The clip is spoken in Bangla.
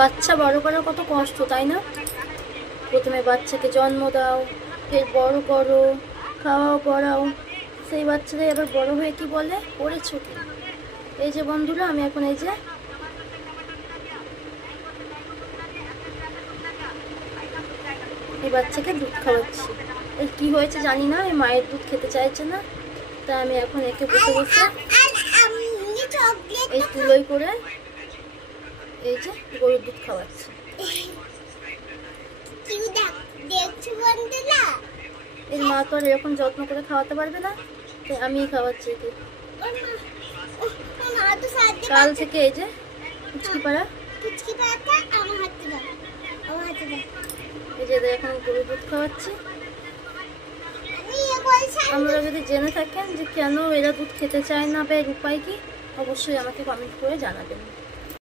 বাচ্চা বড় করা কত কষ্ট, তাই না? প্রথমে বাচ্চাকে জন্ম দাও, ফের বড় করো, খাওয়াও পড়াও, সেই বাচ্চাদের আবার বড় হয়ে কি বলে, পড়েছো কি? এই যে বন্ধুরা, আমি এখন এই যে এই বাচ্চাকে দুধ খাওয়াচ্ছি। এই কি হয়েছে জানি না, এই মায়ের দুধ খেতে চাইছে না, তা আমি এখন একে বসে বসে এই তুলোই করে এই যে গরুর দুধ খাওয়াচ্ছি। এর মা তো আর এরকম যত্ন করে খাওয়াতে পারবে না, তাই আমিই খাওয়াচ্ছি একে। কাল থেকে এই যে পুচকিপাড়া, এই যে এখন গরুর দুধ খাওয়াচ্ছি। আপনারা যদি জেনে থাকেন যে কেন এরা দুধ খেতে চায় না বা এর উপায় কি, অবশ্যই আমাকে কমেন্ট করে জানাবেন।